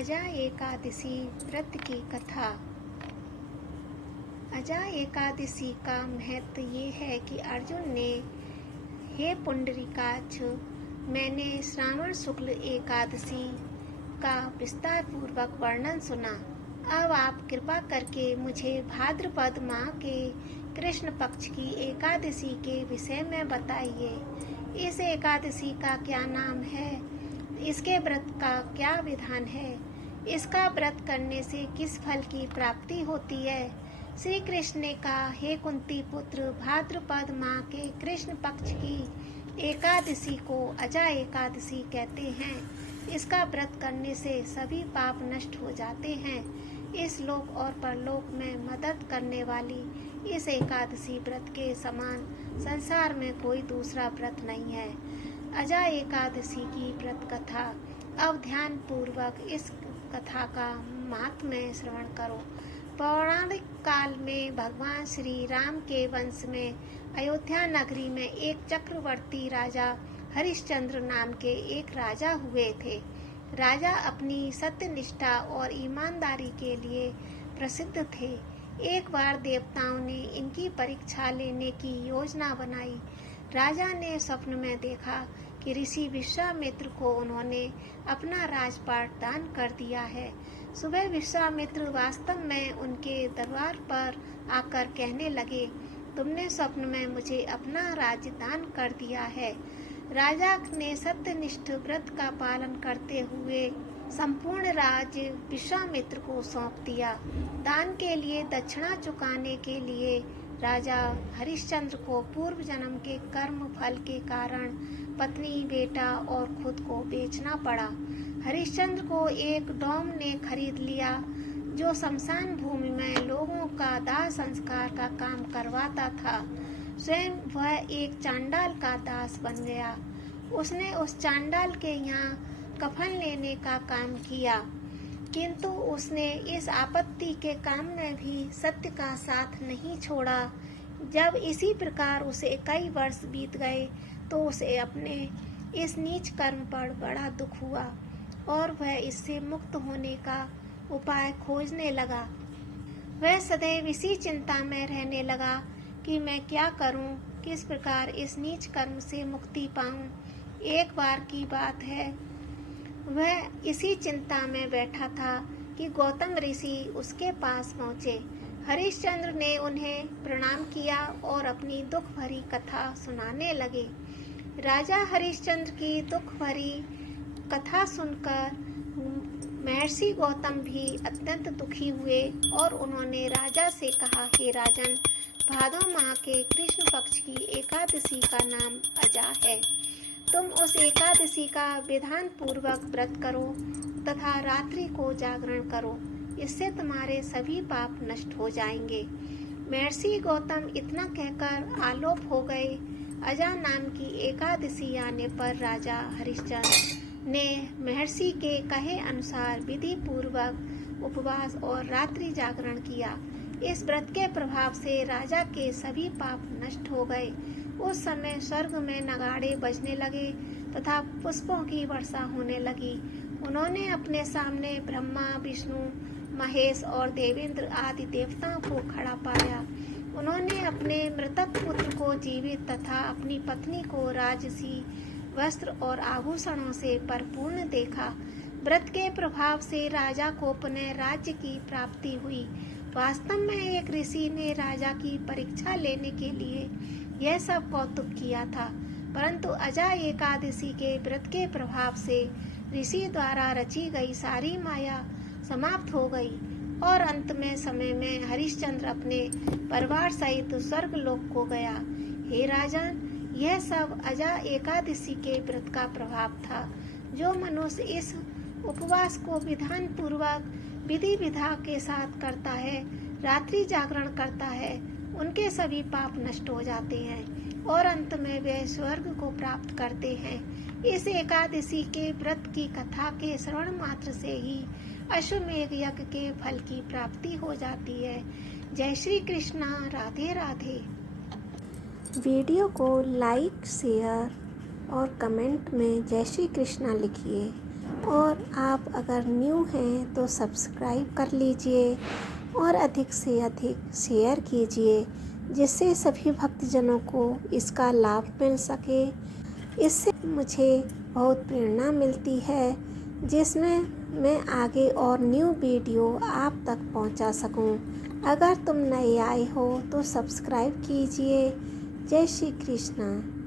अजा एकादशी व्रत की कथा। अजा एकादशी का महत्व ये है कि अर्जुन ने, हे पुंडरीकाक्ष, मैंने श्रावण शुक्ल एकादशी का विस्तार पूर्वक वर्णन सुना। अब आप कृपा करके मुझे भाद्रपद माह के कृष्ण पक्ष की एकादशी के विषय में बताइए। इस एकादशी का क्या नाम है? इसके व्रत का क्या विधान है? इसका व्रत करने से किस फल की प्राप्ति होती है? श्री कृष्ण ने कहा, हे कुंती पुत्र, भाद्रपद माह के कृष्ण पक्ष की एकादशी को अजा एकादशी कहते हैं। इसका व्रत करने से सभी पाप नष्ट हो जाते हैं। इस लोक और परलोक में मदद करने वाली इस एकादशी व्रत के समान संसार में कोई दूसरा व्रत नहीं है। अजा एकादशी की व्रत कथा। अब ध्यान पूर्वक इस कथा का महात्म्य श्रवण करो। पौराणिक काल में भगवान श्री राम के वंश में अयोध्या नगरी में एक चक्रवर्ती राजा हरिश्चंद्र नाम के एक राजा हुए थे। राजा अपनी सत्यनिष्ठा और ईमानदारी के लिए प्रसिद्ध थे। एक बार देवताओं ने इनकी परीक्षा लेने की योजना बनाई। राजा ने स्वप्न में देखा कि ऋषि विश्वामित्र को उन्होंने अपना राजपाट दान कर दिया है। सुबह विश्वामित्र वास्तव में उनके दरबार पर आकर कहने लगे, तुमने स्वप्न में मुझे अपना राज्य दान कर दिया है। राजा ने सत्यनिष्ठ व्रत का पालन करते हुए संपूर्ण राज्य विश्वामित्र को सौंप दिया। दान के लिए दक्षिणा चुकाने के लिए राजा हरिश्चंद्र को पूर्व जन्म के कर्म फल के कारण पत्नी, बेटा और खुद को बेचना पड़ा। हरिश्चंद्र को एक डोम ने खरीद लिया जो शमशान भूमि में लोगों का दाह संस्कार का काम करवाता था। स्वयं वह एक चांडाल का दास बन गया। उसने उस चांडाल के यहाँ कफन लेने का काम किया, किंतु उसने इस आपत्ति के काम में भी सत्य का साथ नहीं छोड़ा। जब इसी प्रकार उसे कई वर्ष बीत गए तो उसे अपने इस नीच कर्म पर बड़ा दुख हुआ और वह इससे मुक्त होने का उपाय खोजने लगा। वह सदैव इसी चिंता में रहने लगा कि मैं क्या करूं, किस प्रकार इस नीच कर्म से मुक्ति पाऊं। एक बार की बात है, वह इसी चिंता में बैठा था कि गौतम ऋषि उसके पास पहुँचे। हरिश्चंद्र ने उन्हें प्रणाम किया और अपनी दुख भरी कथा सुनाने लगे। राजा हरिश्चंद्र की दुख भरी कथा सुनकर महर्षि गौतम भी अत्यंत दुखी हुए और उन्होंने राजा से कहा, हे राजन, भादो माह के कृष्ण पक्ष की एकादशी का नाम अजा है। तुम उस एकादशी का विधान पूर्वक व्रत करो तथा रात्रि को जागरण करो। इससे तुम्हारे सभी पाप नष्ट हो जाएंगे। महर्षि गौतम इतना कहकर आलोप हो गए। अजा नाम की एकादशी आने पर राजा हरिश्चंद्र ने महर्षि के कहे अनुसार विधि पूर्वक उपवास और रात्रि जागरण किया। इस व्रत के प्रभाव से राजा के सभी पाप नष्ट हो गए। उस समय स्वर्ग में नगाड़े बजने लगे तथा पुष्पों की वर्षा होने लगी। उन्होंने अपने सामने ब्रह्मा, विष्णु, महेश और देवेंद्र आदि देवताओं को खड़ा पाया। उन्होंने अपने मृतक पुत्र को जीवित तथा अपनी पत्नी को राजसी वस्त्र और आभूषणों से परिपूर्ण देखा। व्रत के प्रभाव से राजा को पुनः राज्य की प्राप्ति हुई। वास्तव में एक ऋषि ने राजा की परीक्षा लेने के लिए यह सब कौतुक किया था, परंतु अजा एकादशी के व्रत के प्रभाव से ऋषि द्वारा रची गई सारी माया समाप्त हो गई और अंत में समय में हरिश्चंद्र अपने परिवार सहित स्वर्ग लोक को गया। हे राजन, यह सब अजा एकादशी के व्रत का प्रभाव था। जो मनुष्य इस उपवास को विधान पूर्वक विधि विधा के साथ करता है, रात्रि जागरण करता है, उनके सभी पाप नष्ट हो जाते हैं और अंत में वे स्वर्ग को प्राप्त करते हैं। इस एकादशी के व्रत की कथा के श्रवण मात्र से ही अश्वमेध यज्ञ के फल की प्राप्ति हो जाती है। जय श्री कृष्णा। राधे राधे। वीडियो को लाइक, शेयर और कमेंट में जय श्री कृष्णा लिखिए। और आप अगर न्यू हैं तो सब्सक्राइब कर लीजिए और अधिक से अधिक शेयर कीजिए, जिससे सभी भक्तजनों को इसका लाभ मिल सके। इससे मुझे बहुत प्रेरणा मिलती है, जिसमें मैं आगे और न्यू वीडियो आप तक पहुंचा सकूं। अगर तुम नए आए हो तो सब्सक्राइब कीजिए। जय श्री कृष्ण।